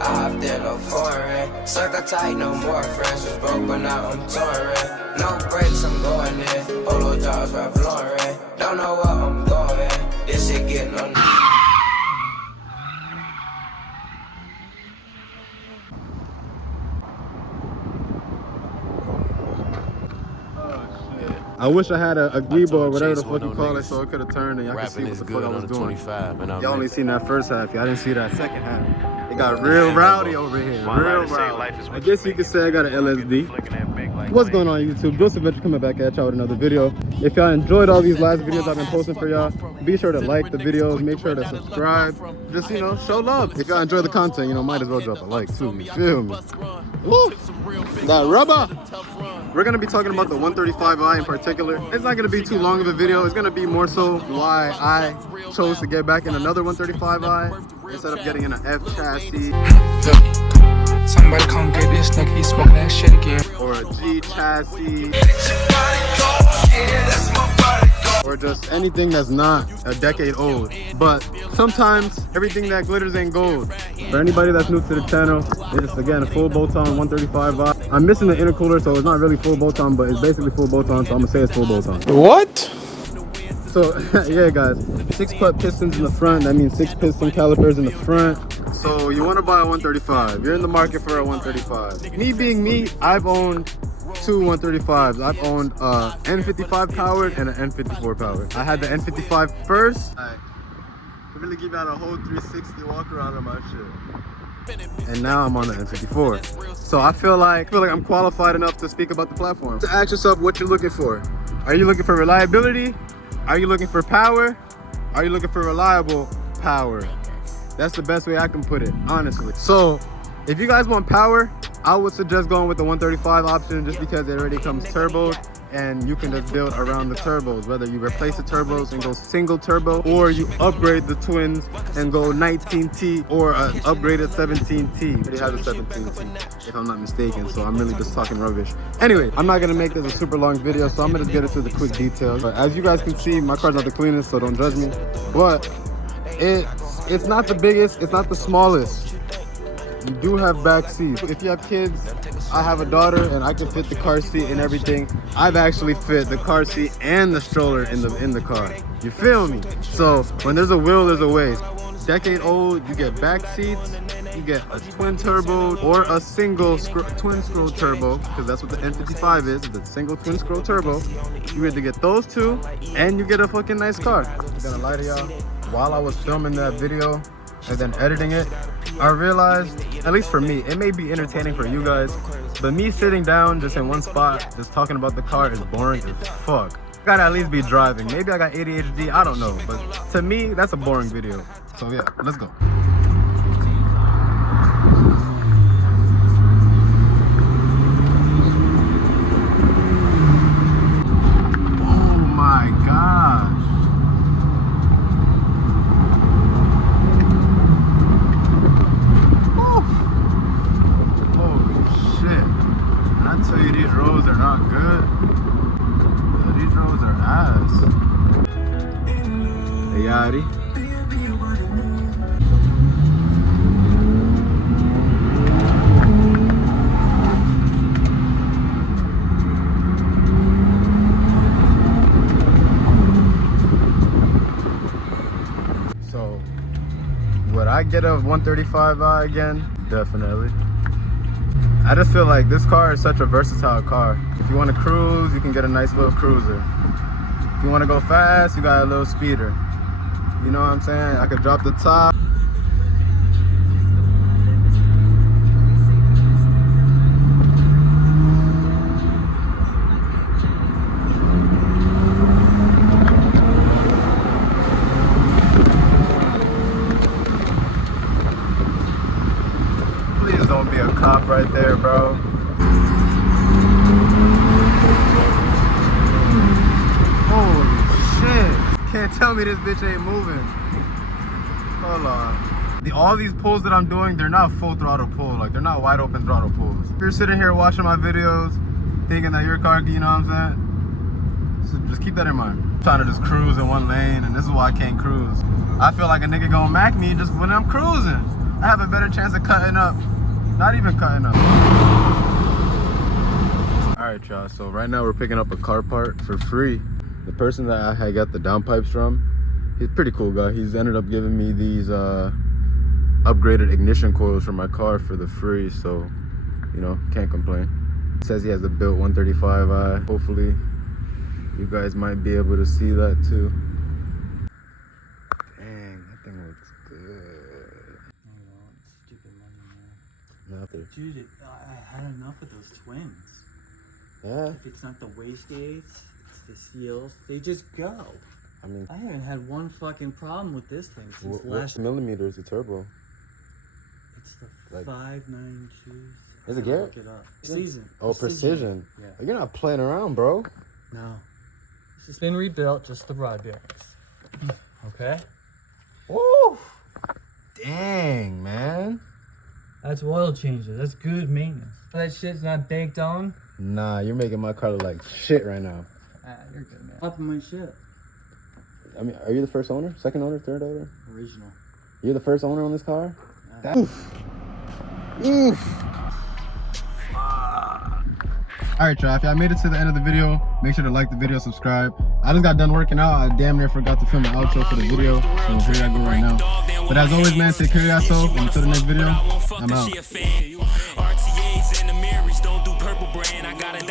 I hopped in a foreign. Circle tight, no more friends. Was broke, but now I'm touring. No breaks, I'm going in. Polo jobs, Ralph Lauren. Don't know where I'm going. This shit getting on. I wish I had a Grebo or whatever the fuck you call it, so I could have turned and y'all could see what the fuck I was doing. Y'all only seen that first half, y'all didn't see that second half. It got real rowdy over here, real rowdy. I guess you could say I got an LSD. What's going on YouTube? Joseph Venture coming back at y'all with another video. If y'all enjoyed all these last videos I've been posting for y'all, be sure to like the videos, make sure to subscribe. Just, you know, show love. If y'all enjoy the content, you know, might as well drop a like too, you feel me? Woo! That rubber! We're going to be talking about the 135i in particular. It's not going to be too long of a video. It's going to be more so why I chose to get back in another 135i instead of getting in an F chassis. Somebody come get this nigga, he's smoking that shit again. Or a G chassis. Or just anything that's not a decade old. But sometimes everything that glitters ain't gold. For anybody that's new to the channel, it's just again a full bolt-on 135i. I'm missing the intercooler, so it's not really full bolt-on, but it's basically full bolt-on, so I'm gonna say it's full bolt-on. What? So yeah guys, 6-putt pistons in the front, that means 6 piston calipers in the front. So you want to buy a 135, you're in the market for a 135. Me being me, I've owned two 135s. I've owned a N55 powered and an N54 powered. I had the N55 first. I really give out a whole 360 walk around on my shit. And now I'm on the N54. So I feel like I'm qualified enough to speak about the platform. To ask yourself what you're looking for. Are you looking for reliability? Are you looking for power? Are you looking for reliable power? That's the best way I can put it, honestly. So if you guys want power, I would suggest going with the 135 option just because it already comes turboed and you can just build around the turbos. Whether you replace the turbos and go single turbo, or you upgrade the twins and go 19T or an upgraded 17T. It has a 17T if I'm not mistaken, so I'm really just talking rubbish. Anyway, I'm not gonna make this a super long video, so I'm gonna just get into the quick details. But as you guys can see, my car's not the cleanest, so don't judge me. But it's not the biggest, it's not the smallest. You do have back seats. If you have kids, I have a daughter and I can fit the car seat and everything. I've actually fit the car seat and the stroller in the car. You feel me? So when there's a will, there's a way. Decade old, you get back seats, you get a twin turbo or a single twin scroll turbo, because that's what the N55 is, the single twin scroll turbo. You either get those two and you get a fucking nice car. I'm gonna lie to y'all, while I was filming that video and then editing it, I realized, at least for me, it may be entertaining for you guys, but me sitting down just in one spot, just talking about the car is boring as fuck. I gotta at least be driving. Maybe I got ADHD, I don't know, but to me, that's a boring video. So yeah, let's go. Oh my gosh. Tell you these roads are not good. These roads are ass. Hey Yachty. So would I get a 135i again? Definitely. I just feel like this car is such a versatile car. If you want to cruise, you can get a nice little cruiser. If you want to go fast, you got a little speeder. You know what I'm saying? I could drop the top. Please don't be a cop right there, bro. Holy shit. Can't tell me this bitch ain't moving. Hold on. All these pulls that I'm doing, they're not full throttle pull. Like, they're not wide open throttle pulls. If you're sitting here watching my videos, thinking that your car, you know what I'm saying? So just keep that in mind. I'm trying to just cruise in one lane, and this is why I can't cruise. I feel like a nigga gonna mac me just when I'm cruising. I have a better chance of cutting up. Not even cutting up. Alright y'all, so right now we're picking up a car part for free. The person that I had got the downpipes from, he's a pretty cool guy. He's ended up giving me these upgraded ignition coils for my car for the free, so you know, can't complain. Says he has a built 135i. Hopefully you guys might be able to see that too. Dang, that thing looks good. Stupid money, man. Nothing. Dude, I had enough of those twins. Yeah. If it's not the wastegates, it's the seals, they just go. I mean, I haven't had one fucking problem with this thing since what millimeter is the turbo? It's the Like, 592s. Is it Garrett? Look it up. Precision. Oh, precision. Yeah. You're not playing around, bro. No. This has been rebuilt, just the rod bearings. Okay? Woo! Dang, man. That's oil changes. That's good maintenance. That shit's not baked on. Nah, you're making my car look like shit right now. Ah, you're good, man. Top of my shit. I mean, are you the first owner? Second owner? Third owner? Original. You're the first owner on this car? Yeah. Oof. Oof. Alright y'all, if y'all made it to the end of the video, make sure to like the video, subscribe. I just got done working out. I damn near forgot to film the outro for the video, so here I go right now. But as always, man, take care of yourself, and until the next video, I'm out. RTAs and the Marys don't do purple brand. I got a